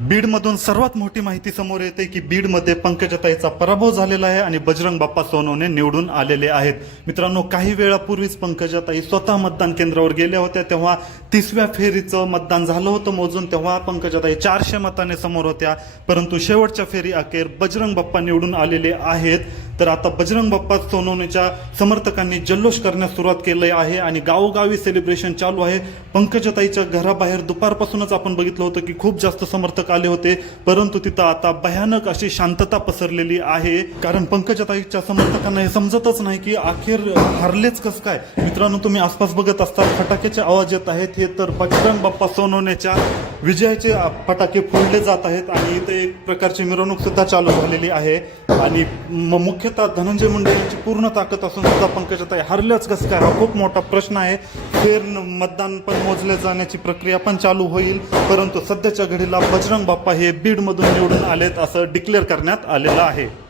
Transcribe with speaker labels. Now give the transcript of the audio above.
Speaker 1: बीडमधून सर्वात मोठी माहिती समोर येते की बीडमध्ये पंकजताईचा पराभव झालेला आहे आणि बजरंग बाप्पा सोनवणे निवडून आलेले आहेत. मित्रांनो काही वेळापूर्वीच पंकजाताई स्वतः मतदान केंद्रावर गेल्या होत्या. तेव्हा तिसव्या फेरीचं मतदान झालं होतं मोजून. तेव्हा पंकजाताई चारशे मताने समोर होत्या. परंतु शेवटच्या फेरी अखेर बजरंग बाप्पा निवडून आलेले आहेत. तर आता बजरंग बाप्पा सोनवणेच्या समर्थकांनी जल्लोष करण्यास सुरुवात केली आहे आणि गावोगावी सेलिब्रेशन चालू आहे. पंकजताईच्या घराबाहेर दुपारपासूनच आपण बघितलं होतं की खूप जास्त समर्थक आले होते परंतु तिथं आता भयानक अशी शांतता पसरलेली आहे. कारण पंकजताईच्या समर्थकांना हे समजतच नाही की अखेर हरलेच कसं काय. मित्रांनो तुम्ही आसपास बघत असता फटाक्याचे आवाज येत आहेत. हे तर बजरंग बाप्पा सोनवण्याच्या विजयाचे फटाके फोडले जात आहेत आणि इथे एक प्रकारची मिरवणूक सुद्धा चालू झालेली आहे. आणि म- मुख्यतः धनंजय मुंडे यांची पूर्ण ताकद असून सुद्धा पंकजाताई हरल्याच कसं काय हा खूप मोठा प्रश्न आहे. फेर मतदान पण मोजले जाण्याची प्रक्रिया पण चालू होईल. परंतु सध्याच्या घडीला बजरंग बाप्पा हे बीडमधून निवडून आलेत असं डिक्लेअर करण्यात आलेलं आहे.